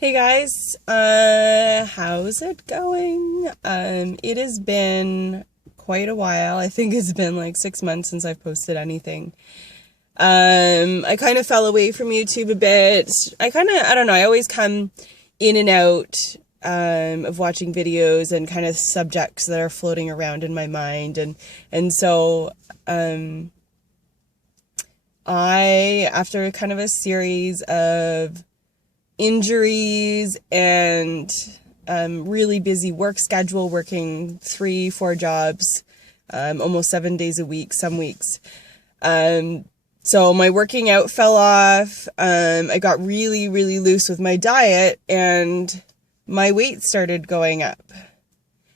Hey guys, how's it going? It has been quite a while. I think it's been like 6 months since I've posted anything. I kind of fell away from YouTube a bit. I don't know, I always come in and out, of watching videos and kind of subjects that are floating around in my mind. And so, after kind of a series of injuries and really busy work schedule, working 3-4 jobs, almost 7 days a week, some weeks. So my working out fell off. I got really, really loose with my diet and my weight started going up.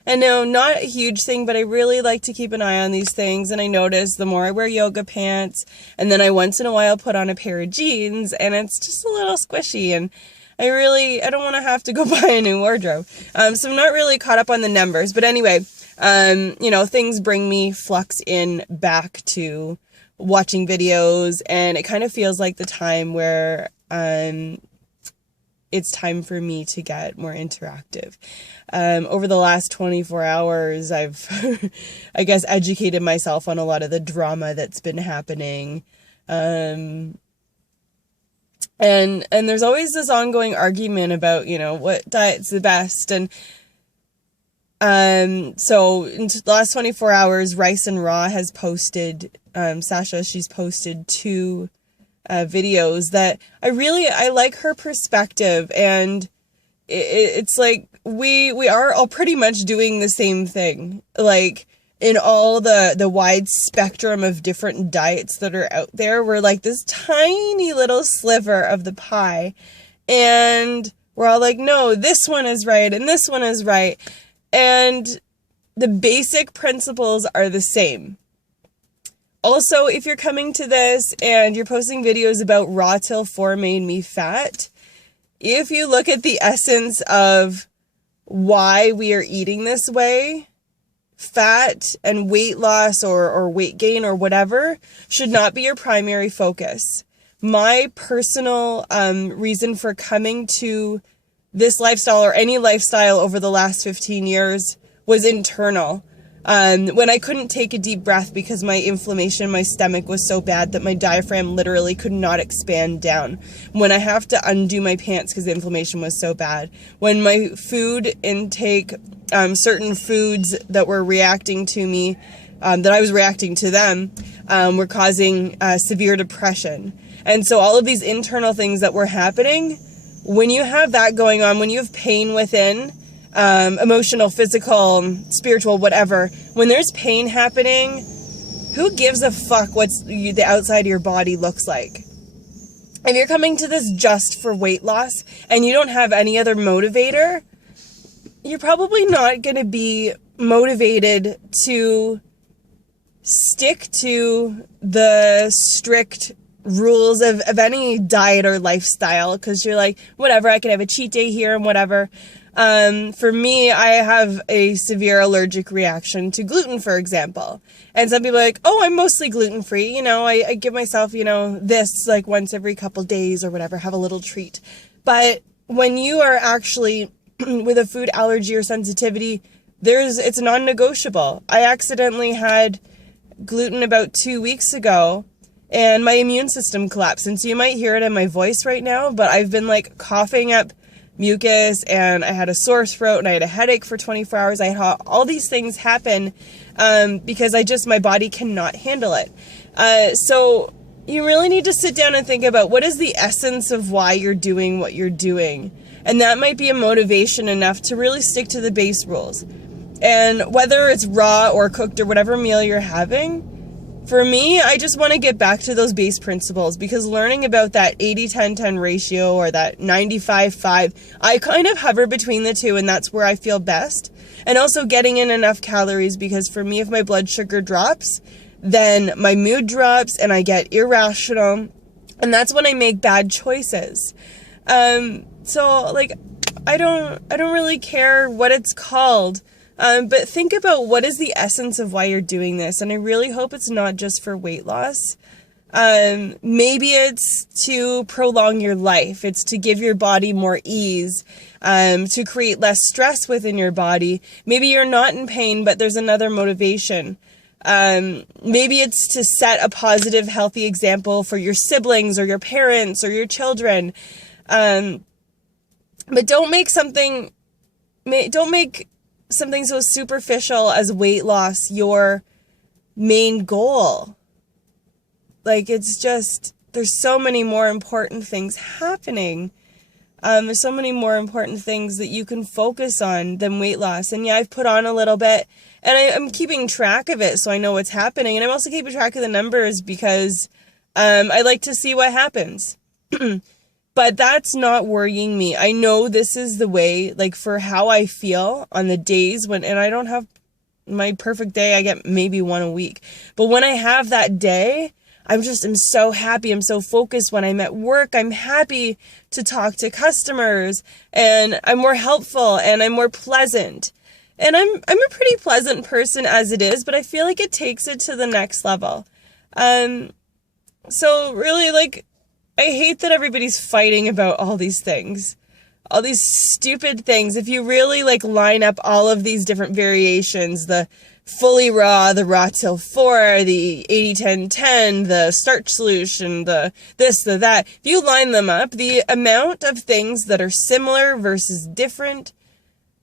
And no, not a huge thing, but I really like to keep an eye on these things. And I notice the more I wear yoga pants, and then I once in a while put on a pair of jeans, and it's just a little squishy. And I don't want to have to go buy a new wardrobe. So I'm not really caught up on the numbers. But anyway, things bring me flux in back to watching videos, and it kind of feels like the time where it's time for me to get more interactive. Over the last 24 hours, I've, I guess, educated myself on a lot of the drama that's been happening. And there's always this ongoing argument about, what diet's the best. And so in the last 24 hours, Rice and Raw has posted, she's posted 2 videos that I like her perspective, and it's like we are all pretty much doing the same thing, like in all the wide spectrum of different diets that are out there. We're like this tiny little sliver of the pie, and we're all like, no, this one is right and this one is right, and the basic principles are the same. Also, if you're coming to this and you're posting videos about raw till 4 made me fat, if you look at the essence of why we are eating this way, fat and weight loss or weight gain or whatever should not be your primary focus. My personal reason for coming to this lifestyle or any lifestyle over the last 15 years was internal. When I couldn't take a deep breath because my inflammation in my stomach was so bad that my diaphragm literally could not expand down. When I have to undo my pants because the inflammation was so bad. When my food intake, certain foods that were reacting to me, that I was reacting to them, were causing severe depression. And so all of these internal things that were happening, when you have that going on, when you have pain within, emotional, physical, spiritual, whatever, when there's pain happening, who gives a fuck what the outside of your body looks like? If you're coming to this just for weight loss and you don't have any other motivator, you're probably not going to be motivated to stick to the strict rules of any diet or lifestyle, because you're like, whatever, I can have a cheat day here and whatever. For me, I have a severe allergic reaction to gluten, for example. And some people are like, oh, I'm mostly gluten-free. I give myself, this like once every couple days or whatever, have a little treat. But when you are actually with a food allergy or sensitivity, it's non-negotiable. I accidentally had gluten about 2 weeks ago, and my immune system collapsed. And so you might hear it in my voice right now, but I've been like coughing up mucus, and I had a sore throat, and I had a headache for 24 hours. I had all these things happen because my body cannot handle it. So you really need to sit down and think about what is the essence of why you're doing what you're doing. And that might be a motivation enough to really stick to the base rules. And whether it's raw or cooked or whatever meal you're having, for me, I just want to get back to those base principles, because learning about that 80-10-10 ratio or that 95-5, I kind of hover between the two, and that's where I feel best. And also getting in enough calories, because for me, if my blood sugar drops, then my mood drops and I get irrational, and that's when I make bad choices. So like, I don't really care what it's called. But think about what is the essence of why you're doing this. And I really hope it's not just for weight loss. Maybe it's to prolong your life. It's to give your body more ease, to create less stress within your body. Maybe you're not in pain, but there's another motivation. Maybe it's to set a positive, healthy example for your siblings or your parents or your children. But don't make something so superficial as weight loss your main goal. Like, it's just, there's so many more important things happening. There's so many more important things that you can focus on than weight loss. And yeah, I've put on a little bit, and I'm keeping track of it so I know what's happening. And I'm also keeping track of the numbers because I like to see what happens. But that's not worrying me. I know this is the way, like, for how I feel on the days when, and I don't have my perfect day, I get maybe one a week. But when I have that day, I'm so happy. I'm so focused. When I'm at work, I'm happy to talk to customers, and I'm more helpful and I'm more pleasant. And I'm a pretty pleasant person as it is, but I feel like it takes it to the next level. So really, like, I hate that everybody's fighting about all these things, all these stupid things. If you really, like, line up all of these different variations, the fully raw, the raw till 4, the 80-10-10, the starch solution, the this, the that. If you line them up, the amount of things that are similar versus different,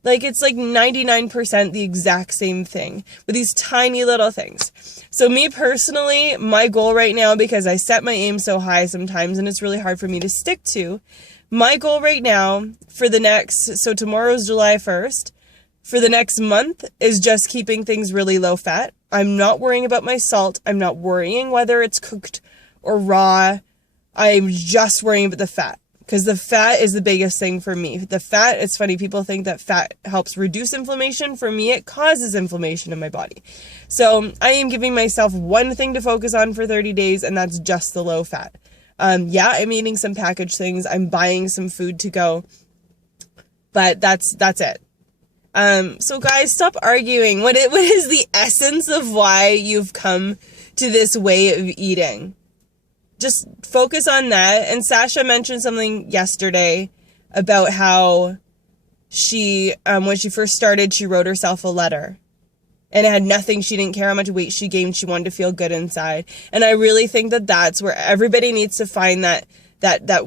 like, it's like 99% the exact same thing with these tiny little things. So me personally, my goal right now, because I set my aim so high sometimes and it's really hard for me to stick to, my goal right now for the next, so tomorrow's July 1st, for the next month is just keeping things really low fat. I'm not worrying about my salt. I'm not worrying whether it's cooked or raw. I'm just worrying about the fat, because the fat is the biggest thing for me. The fat, it's funny, people think that fat helps reduce inflammation. For me, it causes inflammation in my body. So I am giving myself one thing to focus on for 30 days, and that's just the low fat. Yeah, I'm eating some packaged things. I'm buying some food to go, but that's it. So guys, stop arguing. What is the essence of why you've come to this way of eating? Just focus on that. And Sasha mentioned something yesterday about how she, when she first started, she wrote herself a letter. And it had nothing. She didn't care how much weight she gained. She wanted to feel good inside. And I really think that that's where everybody needs to find that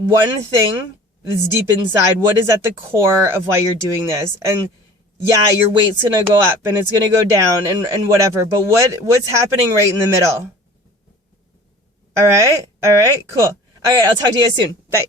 one thing that's deep inside. What is at the core of why you're doing this? And yeah, your weight's going to go up and it's going to go down and whatever. But what's happening right in the middle? All right. Cool. All right. I'll talk to you guys soon. Bye.